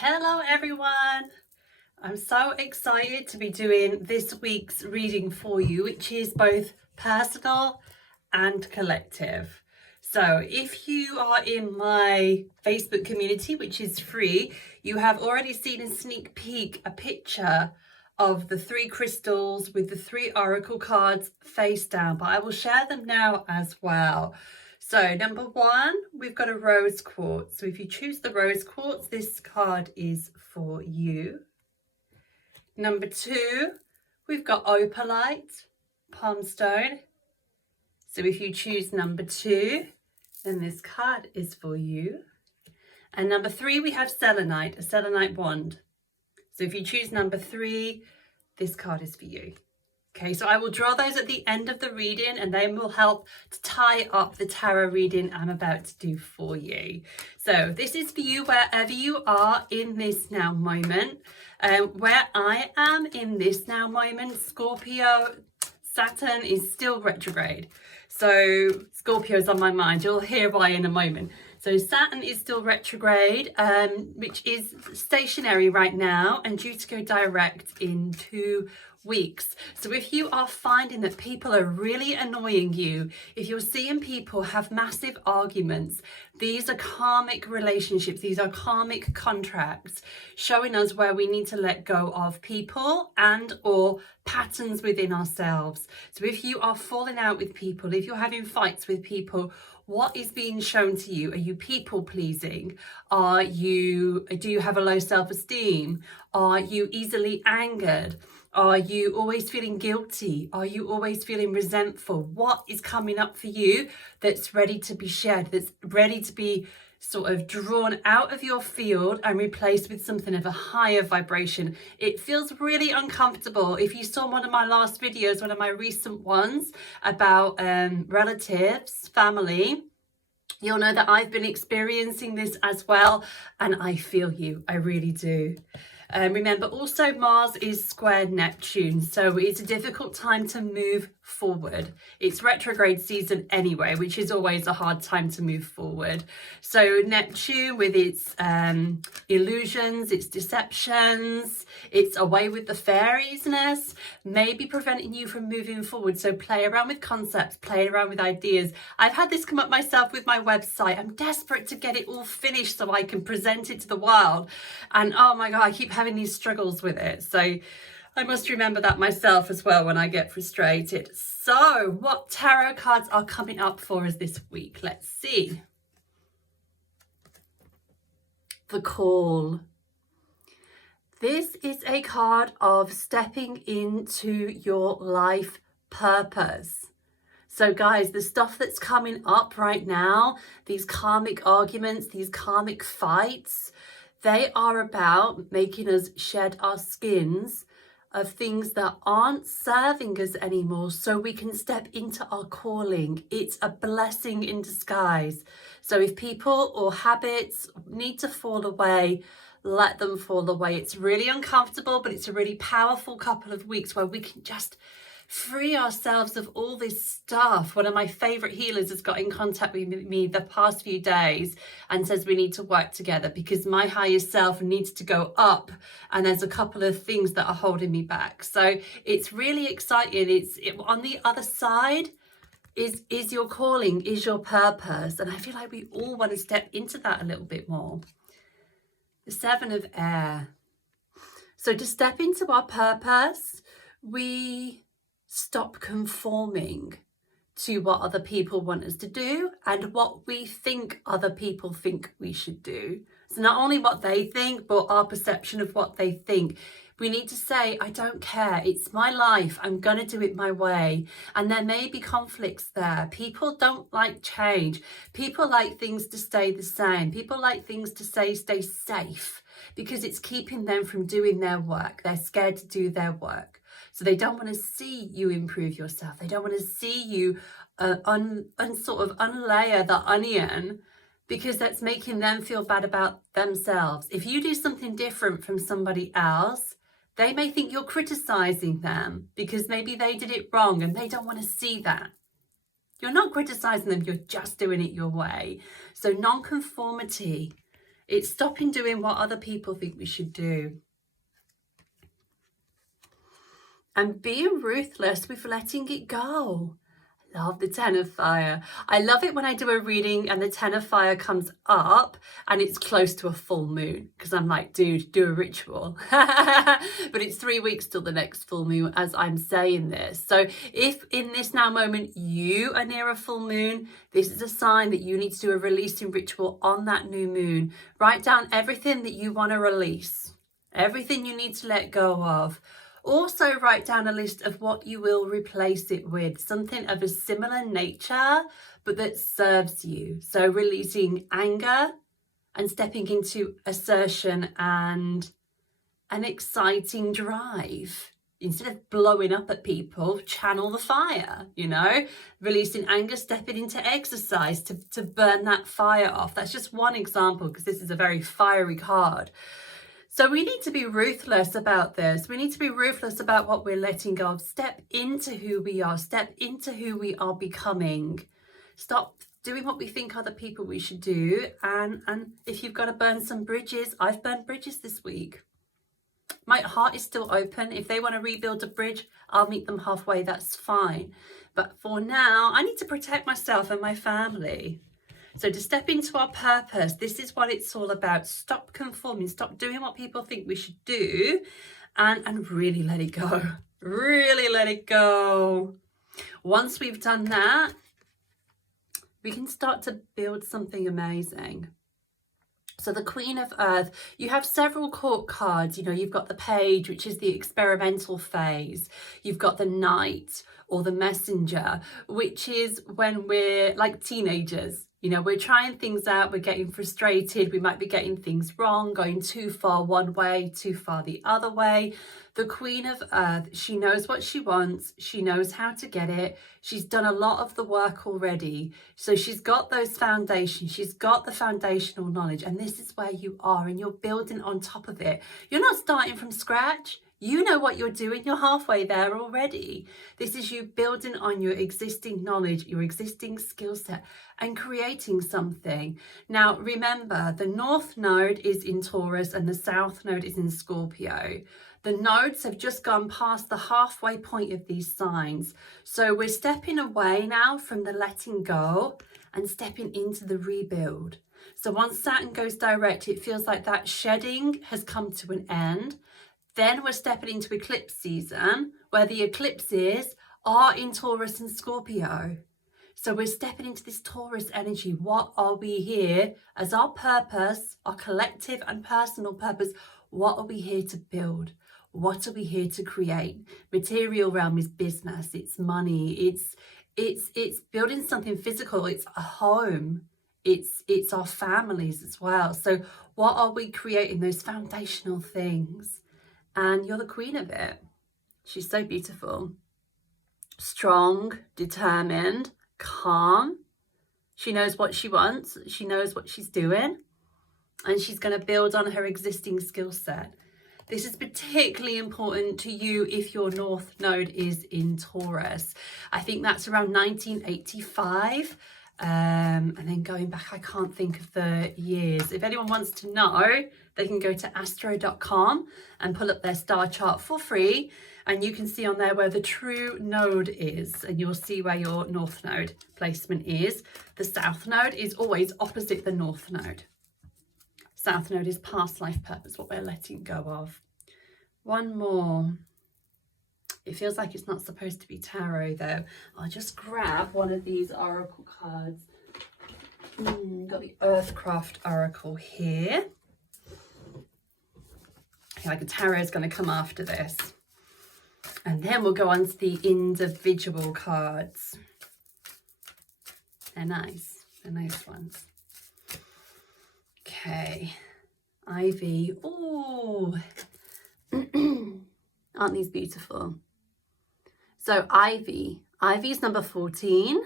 Hello everyone! I'm so excited to be doing this week's reading for you, which is both personal and collective. So if you are in my Facebook community, which is free, you have already seen a sneak peek, a picture of the 3 crystals with the 3 oracle cards face down, but I will share them now as well. So number 1, we've got a rose quartz. So if you choose the rose quartz, this card is for you. Number 2, we've got opalite, palm stone. So if you choose number 2, then this card is for you. And number 3, we have selenite, a selenite wand. So if you choose number 3, this card is for you. Okay, so I will draw those at the end of the reading and they will help to tie up the tarot reading I'm about to do for you. So this is for you wherever you are in this now moment. Where I am in this now moment, Scorpio Saturn is still retrograde. So Scorpio's on my mind. You'll hear why in a moment. So Saturn is still retrograde, which is stationary right now and due to go direct in 2 weeks. So if you are finding that people are really annoying you, if you're seeing people have massive arguments, these are karmic relationships, these are karmic contracts showing us where we need to let go of people and or patterns within ourselves. So if you are falling out with people, if you're having fights with people, what is being shown to you? Are you people pleasing? Do you have a low self-esteem? Are you easily angered? Are you always feeling guilty? Are you always feeling resentful? What is coming up for you that's ready to be shared, that's ready to be sort of drawn out of your field and replaced with something of a higher vibration? It feels really uncomfortable. If you saw one of my last videos, one of my recent ones about relatives, family, you'll know that I've been experiencing this as well, and I feel you, I really do. Remember also Mars is squared Neptune, so it's a difficult time to move forward. It's retrograde season anyway, which is always a hard time to move forward. So Neptune with its illusions, its deceptions, its away with the fairies-ness, may be preventing you from moving forward. So play around with concepts, play around with ideas. I've had this come up myself with my website. I'm desperate to get it all finished so I can present it to the world. And oh my God, I keep having these struggles with it. So I must remember that myself as well when I get frustrated. So what tarot cards are coming up for us this week? Let's see. The Call. This is a card of stepping into your life purpose. So guys, the stuff that's coming up right now, these karmic arguments, these karmic fights, they are about making us shed our skins of things that aren't serving us anymore so we can step into our calling. It's a blessing in disguise. So if people or habits need to fall away, let them fall away. It's really uncomfortable, but it's a really powerful couple of weeks where we can just free ourselves of all this stuff. One of my favorite healers has got in contact with me the past few days and says we need to work together because my higher self needs to go up and there's a couple of things that are holding me back. So it's really exciting. On the other side is your calling, is your purpose. And I feel like we all want to step into that a little bit more. The 7 of Air. So to step into our purpose, we stop conforming to what other people want us to do and what we think other people think we should do. So not only what they think, but our perception of what they think. We need to say, I don't care. It's my life. I'm going to do it my way. And there may be conflicts there. People don't like change. People like things to stay the same. People like things to stay safe because it's keeping them from doing their work. They're scared to do their work. So they don't want to see you improve yourself. They don't want to see you sort of unlayer the onion because that's making them feel bad about themselves. If you do something different from somebody else, they may think you're criticizing them because maybe they did it wrong and they don't want to see that. You're not criticizing them, you're just doing it your way. So non-conformity It's stopping doing what other people think we should do. And being ruthless with letting it go. Love the Ten of Fire. I love it when I do a reading and the Ten of Fire comes up and it's close to a full moon, because I'm like, dude, do a ritual. But it's 3 weeks till the next full moon as I'm saying this. So if in this now moment you are near a full moon, this is a sign that you need to do a releasing ritual on that new moon. Write down everything that you want to release, everything you need to let go of. Also write down a list of what you will replace it with, something of a similar nature, but that serves you. So releasing anger and stepping into assertion and an exciting drive. Instead of blowing up at people, channel the fire, releasing anger, stepping into exercise to burn that fire off. That's just one example, because this is a very fiery card. So we need to be ruthless about this. We need to be ruthless about what we're letting go of. Step into who we are. Step into who we are becoming. Stop doing what we think other people we should do. And if you've got to burn some bridges, I've burned bridges this week. My heart is still open. If they want to rebuild a bridge, I'll meet them halfway. That's fine. But for now, I need to protect myself and my family. So to step into our purpose, this is what it's all about. Stop conforming, stop doing what people think we should do, and really let it go. Really let it go. Once we've done that, we can start to build something amazing. So the Queen of Earth, you have several court cards. You've got the Page, which is the experimental phase. You've got the Knight or the Messenger, which is when we're like teenagers. We're trying things out, we're getting frustrated, we might be getting things wrong, going too far one way, too far the other way. The Queen of Earth, she knows what she wants, she knows how to get it, she's done a lot of the work already. So she's got those foundations, she's got the foundational knowledge, and this is where you are, and you're building on top of it. You're not starting from scratch. You know what you're doing. You're halfway there already. This is you building on your existing knowledge, your existing skill set, and creating something. Now, remember, the North Node is in Taurus and the South Node is in Scorpio. The nodes have just gone past the halfway point of these signs. So we're stepping away now from the letting go and stepping into the rebuild. So once Saturn goes direct, it feels like that shedding has come to an end. Then we're stepping into eclipse season, where the eclipses are in Taurus and Scorpio. So we're stepping into this Taurus energy. What are we here as our purpose, our collective and personal purpose? What are we here to build? What are we here to create? Material realm is business, it's money, it's building something physical, it's a home, it's our families as well. So what are we creating? Those foundational things. And you're the queen of it. She's so beautiful. Strong, determined, calm. She knows what she wants. She knows what she's doing. And she's going to build on her existing skill set. This is particularly important to you if your North Node is in Taurus. I think that's around 1985. And then going back, I can't think of the years. If anyone wants to know, they can go to astro.com and pull up their star chart for free, and you can see on there where the true node is, and you'll see where your North Node placement is. The South Node is always opposite the North Node. South Node is past life purpose, what we're letting go of. One more. It feels like it's not supposed to be tarot though. I'll just grab one of these oracle cards. Got the Earthcraft Oracle here. I feel like a tarot is going to come after this. And then we'll go on to the individual cards. They're nice. They're nice ones. Okay. Ivy. Oh. Aren't these beautiful? So Ivy. Ivy's number 14. Don't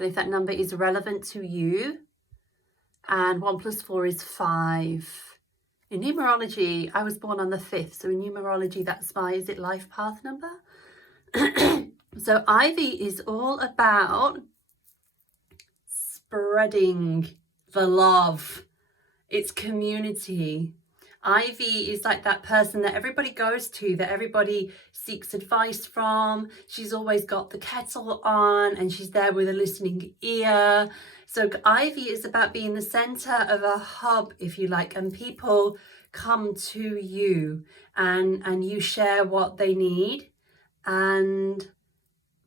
know if that number is relevant to you. And 1 + 4 is 5. In numerology, I was born on the 5th. So in numerology, that's my, is it life path number? So Ivy is all about spreading the love. It's community. Ivy is like that person that everybody goes to, that everybody seeks advice from. She's always got the kettle on and she's there with a listening ear. So Ivy is about being the center of a hub, if you like, and people come to you and you share what they need and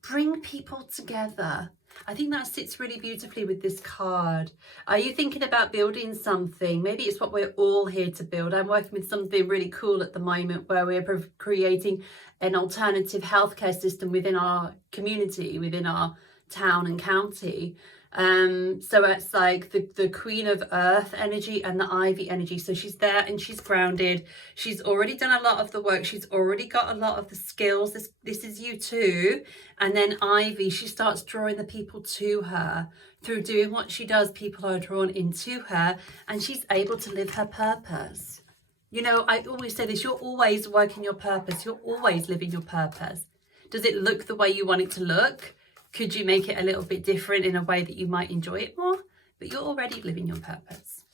bring people together. I think that sits really beautifully with this card. Are you thinking about building something? Maybe it's what we're all here to build. I'm working with something really cool at the moment where we're creating an alternative healthcare system within our community, within our town and county. So it's like the Queen of Earth energy and the Ivy energy. So she's there and she's grounded. She's already done a lot of the work. She's already got a lot of the skills. This is you too. And then Ivy, she starts drawing the people to her. Through doing what she does, people are drawn into her and she's able to live her purpose. You know, I always say this, you're always working your purpose. You're always living your purpose. Does it look the way you want it to look? Could you make it a little bit different in a way that you might enjoy it more? But you're already living your purpose.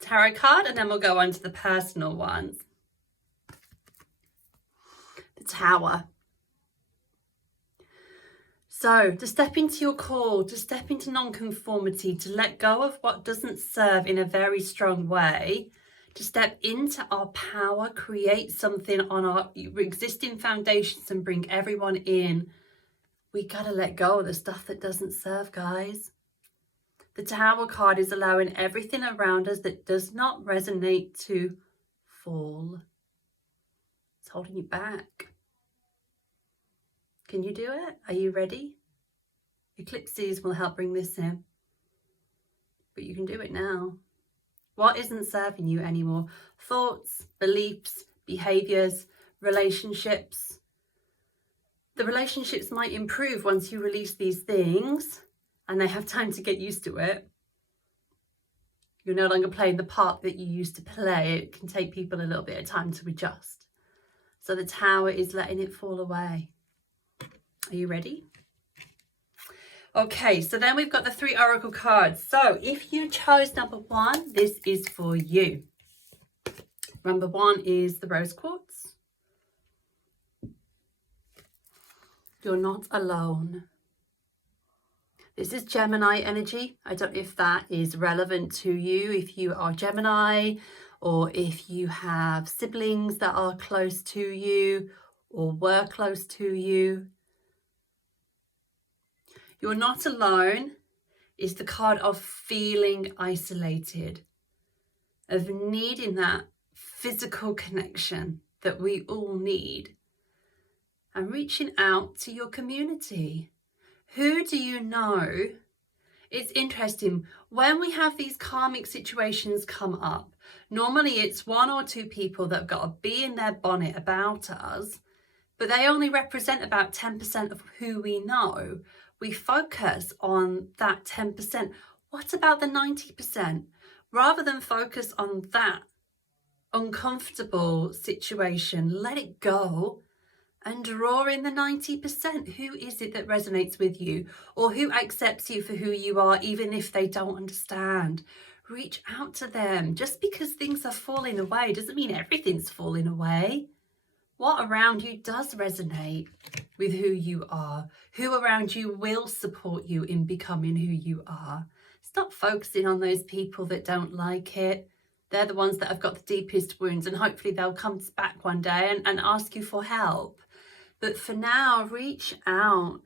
Tarot card, and then we'll go on to the personal ones. The Tower. So to step into your call, to step into non-conformity, to let go of what doesn't serve in a very strong way, to step into our power, create something on our existing foundations and bring everyone in. We gotta let go of the stuff that doesn't serve, guys. The Tower card is allowing everything around us that does not resonate to fall. It's holding you back. Can you do it? Are you ready? Eclipses will help bring this in. But you can do it now. What isn't serving you anymore? Thoughts, beliefs, behaviors, relationships. The relationships might improve once you release these things and they have time to get used to it. You're no longer playing the part that you used to play. It can take people a little bit of time to adjust. So the Tower is letting it fall away. Are you ready? Okay, so then we've got the 3 oracle cards. So if you chose number 1, this is for you. Number 1 is the rose quartz. You're not alone. This is Gemini energy. I don't know if that is relevant to you, if you are Gemini, or if you have siblings that are close to you or were close to you. You're not alone is the card of feeling isolated, of needing that physical connection that we all need, and reaching out to your community. Who do you know? It's interesting, when we have these karmic situations come up, normally it's 1 or 2 people that have got a bee in their bonnet about us, but they only represent about 10% of who we know. We focus on that 10%. What about the 90%? Rather than focus on that uncomfortable situation, let it go and draw in the 90%. Who is it that resonates with you, or who accepts you for who you are, even if they don't understand? Reach out to them. Just because things are falling away doesn't mean everything's falling away. What around you does resonate with who you are? Who around you will support you in becoming who you are? Stop focusing on those people that don't like it. They're the ones that have got the deepest wounds, and hopefully they'll come back one day and ask you for help. But for now, reach out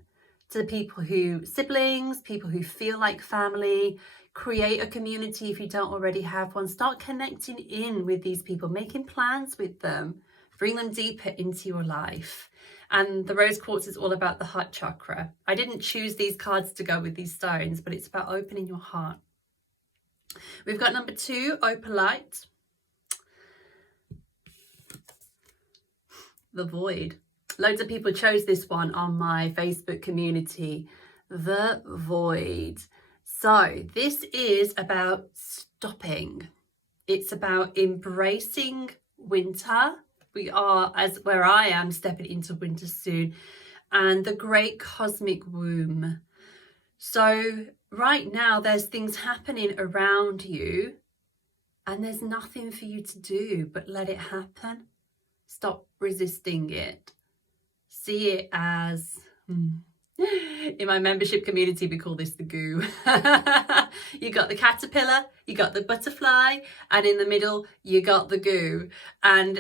to people siblings, people who feel like family. Create a community if you don't already have one. Start connecting in with these people, making plans with them. Bring them deeper into your life. And the rose quartz is all about the heart chakra. I didn't choose these cards to go with these stones, but it's about opening your heart. We've got number 2, opalite. The void. Loads of people chose this one on my Facebook community. The void. So this is about stopping. It's about embracing winter. We are, as where I am, stepping into winter soon, and the great cosmic womb. So right now there's things happening around you And there's nothing for you to do but let it happen. Stop resisting it. See it as, in my membership community, we call this the goo. You got the caterpillar, you got the butterfly, and in the middle, you got the goo. And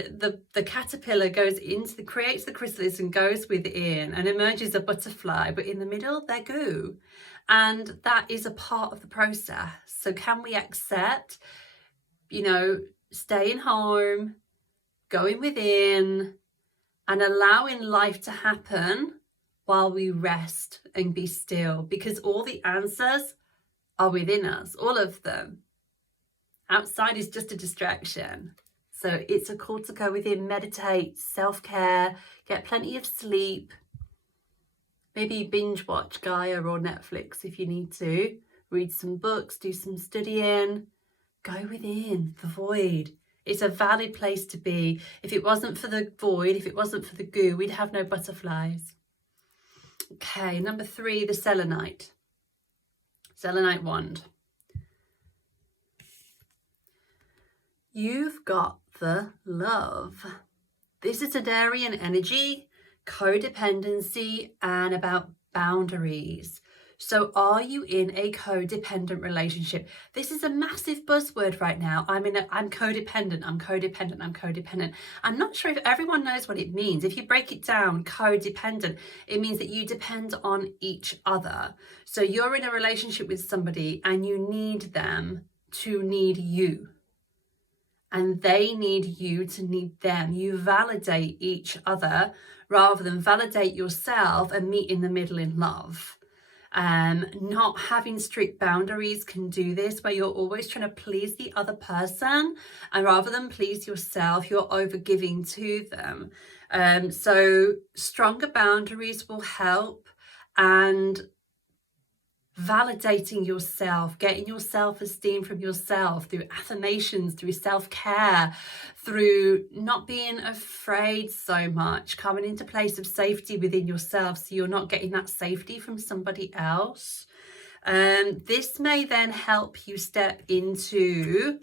the caterpillar creates the chrysalis and goes within and emerges a butterfly, but in the middle, they're goo. And that is a part of the process. So can we accept, staying home, going within, and allowing life to happen while we rest and be still, because all the answers are within us, all of them. Outside is just a distraction. So it's a call to go within, meditate, self-care, get plenty of sleep, maybe binge watch Gaia or Netflix if you need to, read some books, do some studying, go within, the void. It's a valid place to be. If it wasn't for the void, if it wasn't for the goo, we'd have no butterflies. Okay, number 3, the selenite. Selenite wand. You've got the love. This is Adarian energy, codependency, and about boundaries. So are you in a codependent relationship? This is a massive buzzword right now. I'm codependent, I'm codependent, I'm codependent. I'm not sure if everyone knows what it means. If you break it down, codependent, it means that you depend on each other. So you're in a relationship with somebody and you need them to need you. And they need you to need them. You validate each other rather than validate yourself and meet in the middle in love. Not having strict boundaries can do this, where you're always trying to please the other person, and rather than please yourself, you're overgiving to them. So stronger boundaries will help, and validating yourself, getting your self-esteem from yourself through affirmations, through self-care, through not being afraid so much, coming into a place of safety within yourself so you're not getting that safety from somebody else. This may then help you step into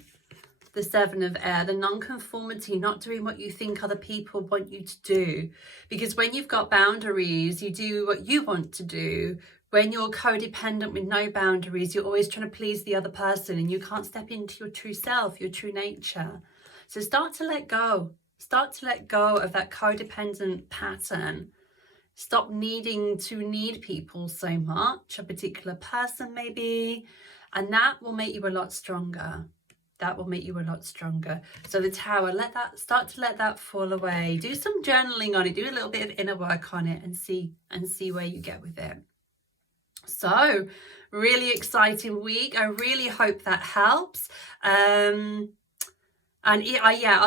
the 7 of air, the non-conformity, not doing what you think other people want you to do. Because when you've got boundaries, you do what you want to do. When you're codependent with no boundaries, you're always trying to please the other person and you can't step into your true self, your true nature. So start to let go. Start to let go of that codependent pattern. Stop needing to need people so much, a particular person maybe, and that will make you a lot stronger. That will make you a lot stronger. So the Tower, start to let that fall away. Do some journaling on it. Do a little bit of inner work on it and see where you get with it. So really exciting week. I really hope that helps. I'll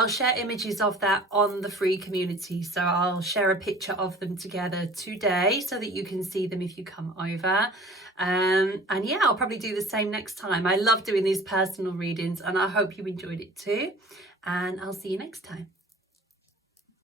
share images of that on the free community. So I'll share a picture of them together today so that you can see them if you come over. I'll probably do the same next time. I love doing these personal readings and I hope you enjoyed it too. And I'll see you next time.